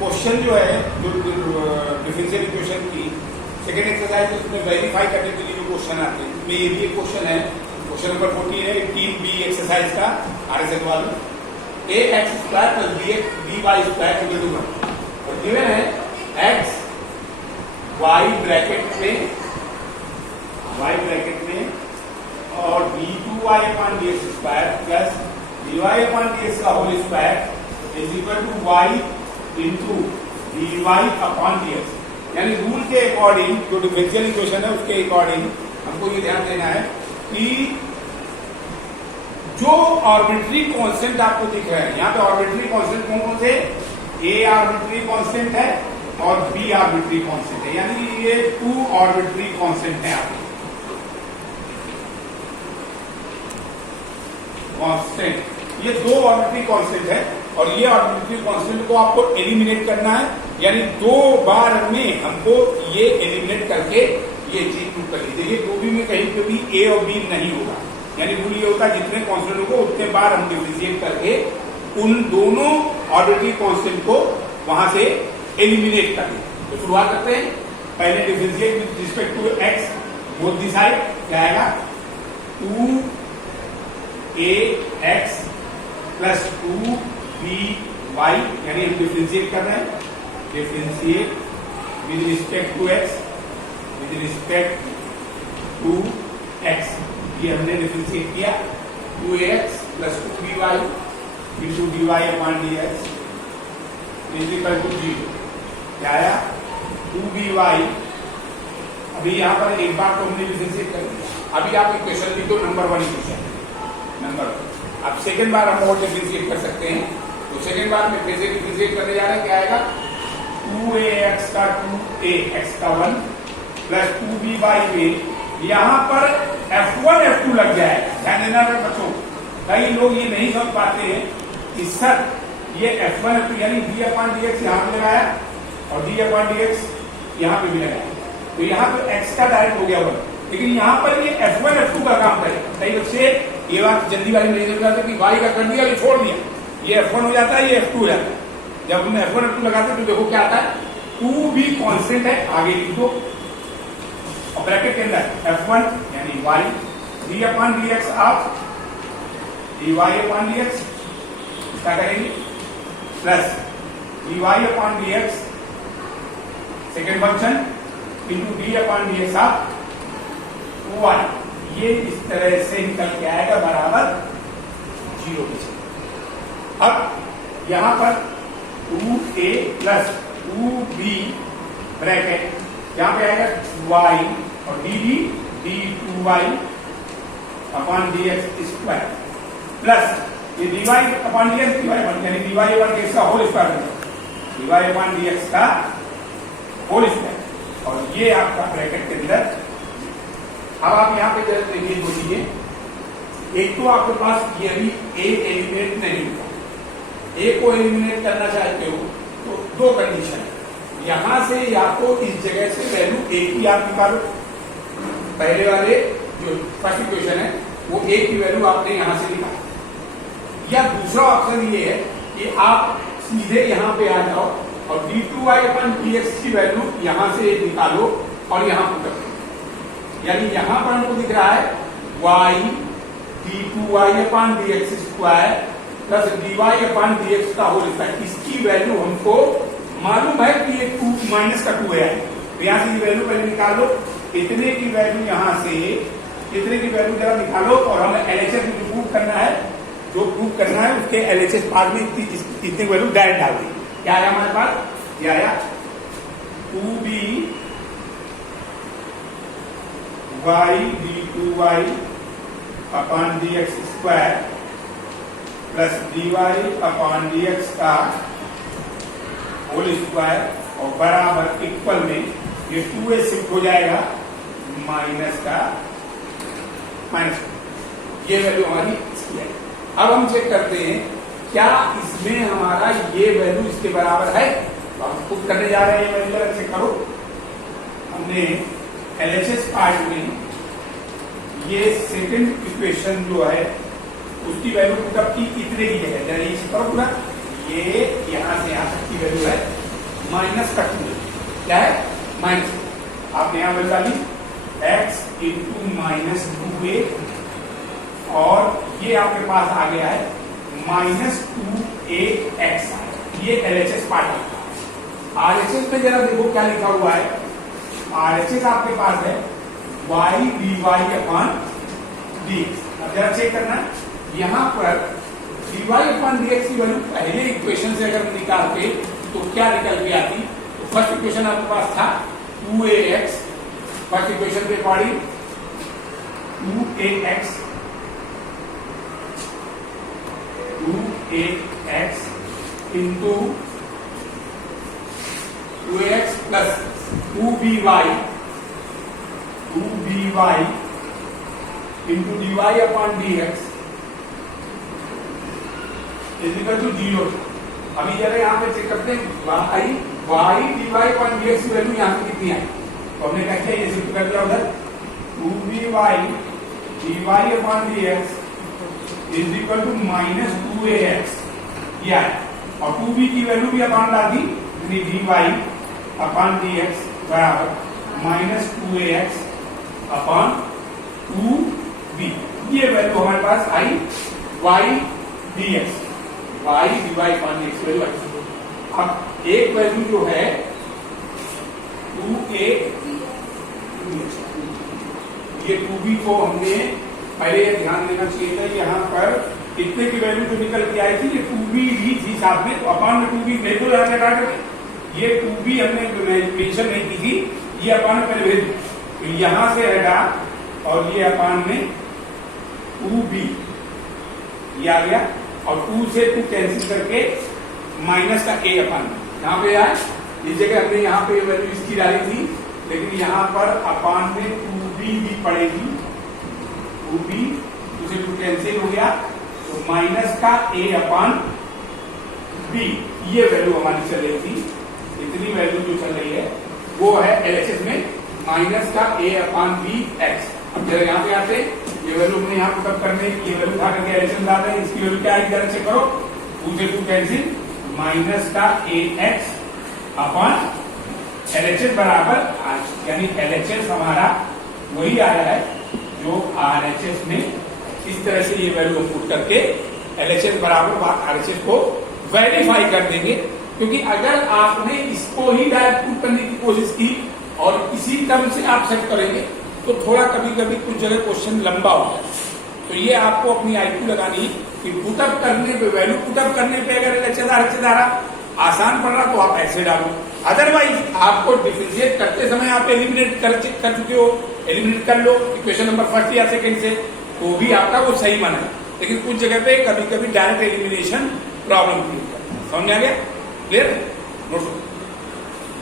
Question जो है जो डिफरेंशियल इक्वेशन की सेकेंड एक्सरसाइज उसमें वेरीफाई करने के लिए जो क्वेश्चन आते हैं उसमें ये भी एक क्वेश्चन है। क्वेश्चन नंबर 14 है 18B एक्सरसाइज का RSS वाला ax square plus by square equal to 1 और गिवन है x y ब्रैकेट में और d2y upon dx square plus dy upon dx का whole square is equal to y into dy upon dx। यानी rule के according जो differential equation है उसके अकॉर्डिंग हमको ये ध्यान देना है कि जो आर्बिट्री कांस्टेंट आपको दिख रहे हैं यहाँ पे आर्बिट्री कांस्टेंट कौन कौन से a आर्बिट्री कांस्टेंट है और b आर्बिट्री कांस्टेंट है, यानी ये 2 आर्बिट्री कांस्टेंट है आपके कांस्टेंट, ये 2 आर्बिट्री कांस्टेंट है और ये आर्बिट्री कांस्टेंट को आपको एलिमिनेट करना है। यानी 2 बार में हमको ये एलिमिनेट करके ये चीज प्रूव कर ली। देखिए 2b में कहीं पे भी a और b नहीं होगा, यानी रूल ये होता है जितने कांस्टेंट होगा उतने बार हम डिफरेंशिएट करके उन दोनों आर्बिट्री कांस्टेंट को वहां से एलिमिनेट कर दें। तो शुरुआत करते हैं। पहले differentiate with respect to x both the side क्या आएगा 2ax प्लस 2by, यानी हम डिफरेंशिएट कर रहे हैं differentiate with respect to x with respect to x, ये हमने डिफरेंशिएट किया 2ax plus 2by into dy upon dx is equal to 0 क्या आया 2by। अभी यहाँ पर एक बार तो हमने डिफरेंशिएट कर दिया। अभी आप इक्वेशन लिखो नंबर 1 इक्वेशन नंबर 1। अब सेकेंड बार हम और डिफरेंशिएट कर सकते हैं, तो सेकेंड बार में फिर से डिफरेंशिएट करने जा रहे हैं। क्या आएगा 2ax का 2ax का 1 प्लस 2by में यहाँ पर f1 f2 लग जाएगा। ध्यान देना बच्चों, कई लोग ये नहीं समझ पाते हैं कि सर ये f1 f2 यानी d अपॉन dx यहाँ पे लगाया और d अपॉन dx यहाँ पे भी लगाया, तो यहाँ पे x का डायरेक्ट हो गया 1, लेकिन यहाँ पर ये f1 f2 का काम करेगा। कई बच्चे ये बात जल्दी वाली नहीं समझ पाते कि y का कर दिया ये छोड़ दिया, ये f1 हो जाता है ये f2 हो जाता है। जब हम f1 f2 लगाते हैं तो देखो क्या आता है 2 भी कांस्टेंट है, आगे लिख दो और ब्रैकेट के अंदर f1 यानी y d अपॉन dx आप dy अपॉन dx क्या करेंगे plus dy upon dx second function into d upon dx आप 1, ये इस तरह से निकल के आएगा बराबर 0 के। अब यहां पर 2a प्लस 2b ब्रैकेट यहां पे आएगा y और dd d2y upon dx square plus ये dy अपॉन dx यानी dy अपॉन dx का whole square dy upon dx का होल स्क्वायर और ये आपका ब्रैकेट के अंदर। अब आप यहाँ पे देखिए दो चीजें, एक तो आपके पास ये भी a एलिमिनेट नहीं होगा, a को एलिमिनेट करना चाहते हो तो 2 कंडीशन है। यहां से या तो इस जगह से वैल्यू a की आप निकालो, पहले वाले जो फर्स्ट इक्वेशन है वो a की वैल्यू आपने यहां से निकाली, या दूसरा ऑप्शन ये है कि आप सीधे यहाँ पे आ जाओ और d2y अपन dx की वैल्यू यहां से निकालो और यहां पुट करो। यानी यहां पर हमको दिख रहा है y d2y अपन dx स्क्वायर प्लस dy अपन dx का होल स्क्वायर, इसकी वैल्यू हमको मालूम है कि ये 2 माइनस का 2 है, तो यहां से ये वैल्यू पहले निकालो, इतने की वैल्यू यहां से इतने की वैल्यू जरा निकालो और हमें एलएचएस में प्रूव करना है, जो प्रूव करना है उसके एलएचएस पार्ट में इतनी वैल्यू डायरेक्ट डाल दी। क्या आया हमारे पास, ये आया 2b y d2y upon dx square plus dy upon dx का होल स्क्वायर और बराबर इक्वल में ये 2a शिफ्ट हो जाएगा माइनस का माइनस, ये वैल्यू हमारी इसकी है। अब हम चेक करते हैं क्या इसमें हमारा ये वैल्यू इसके बराबर है, तो हम खुद करने जा रहे हैं। वैल्यू जरा चेक करो, हमने एलएचएस पार्ट में ये सेकंड इक्वेशन जो है उसकी वैल्यू पुटअप की इतने की जगह, जरा ये करो पूरा, ये यहां से यहां तक की वैल्यू है माइनस का 2a, क्या है माइनस, आपने यहां वैल्यू डाली x इंटू माइनस 2a, और ये आपके पास आ गया है माइनस 2ax, ये LHS पार्ट है। RHS में जरा देखो क्या लिखा हुआ है, RHS आपके पास है y dy अपॉन dx। अब जरा चेक करना, यहां पर dy अपॉन dx की वैल्यू पहले इक्वेशन से अगर निकालते तो क्या निकल के आती, तो फर्स्ट इक्वेशन आपके पास था 2ax, फर्स्ट इक्वेशन के according 2ax into 2ax plus 2by into dy upon dx is equal to 0। अभी जरा यहाँ पे चेक करते हैं y dy अपॉन dx की वैल्यू यहाँ पे कितनी है, तो हमने क्या किया, ये शिफ्ट कर दिया उधर, 2by dy upon dx is equal to minus 2ax, यह है, और 2b की वैल्यू भी अपॉन ला दी, यानी dy अपॉन dx बराबर माइनस 2ax अपॉन 2b, ये वैल्यू हमारे पास आई y dx, y dy upon dx value आई। अब एक वैल्यू जो है 2a, ये 2b को हमने पहले ध्यान देना चाहिए था, यहाँ पर कितने की वैल्यू जो निकल के आई थी, ये 2b ही थी साथ में, तो अपॉन में 2b भेज दो यहाँ से, ये 2b हमने मेंशन नहीं की थी, ये अपॉन में पहले भेज दो, तो यहां से हटा और ये अपॉन में 2b ये आ गया, और 2 से 2 कैंसिल करके माइनस का a अपॉन यहाँ पे आए, इस जगह हमने यहाँ पे वैल्यू इसकी डाली थी, लेकिन यहाँ पर अपॉन में 2b भी पड़ेगी, 2b 2 से 2 कैंसिल हो गया, तो माइनस का a अपॉन b, ये वैल्यू हमारी चल रही थी, इतनी वैल्यू जो चल रही है वो है LHS में माइनस का a अपॉन b x। अब जरा यहाँ पे आते, ये वैल्यू हमने यहाँ पुटअप करने, ये वैल्यू उठा करके LHS डालते हैं, इसकी वैल्यू क्या है जरा चेक करो, 2 से 2 कैंसिल, माइनस का ax अपॉन LHS बराबर, यानी LHS हमारा वही आया है जो RHS में, इस तरह से ये वैल्यू पुट करके LHS बराबर RHS को वेरीफाई कर देंगे, क्योंकि अगर आपने इसको ही डायरेक्ट पुट करने की कोशिश की और इसी टर्म से आप सेट करेंगे तो थोड़ा कभी कभी कुछ जगह क्वेश्चन लंबा हो जाए, तो ये आपको अपनी IQ लगानी है कि पुटअप करने पे, वैल्यू पुटअप करने पे अगर LHS RHS आ रहा आसान पड़ रहा तो आप ऐसे डालो, अदरवाइज आपको डिफरेंशिएट करते समय आप एलिमिनेट कर चुके हो, एलिमिनेट कर लो इक्वेशन नंबर फर्स्ट या सेकंड से, तो भी आपका वो सही बना है, लेकिन कुछ जगह पे कभी कभी डायरेक्ट एलिमिनेशन प्रॉब्लम क्रिएट करता है। समझ आ गया? क्लियर? नोट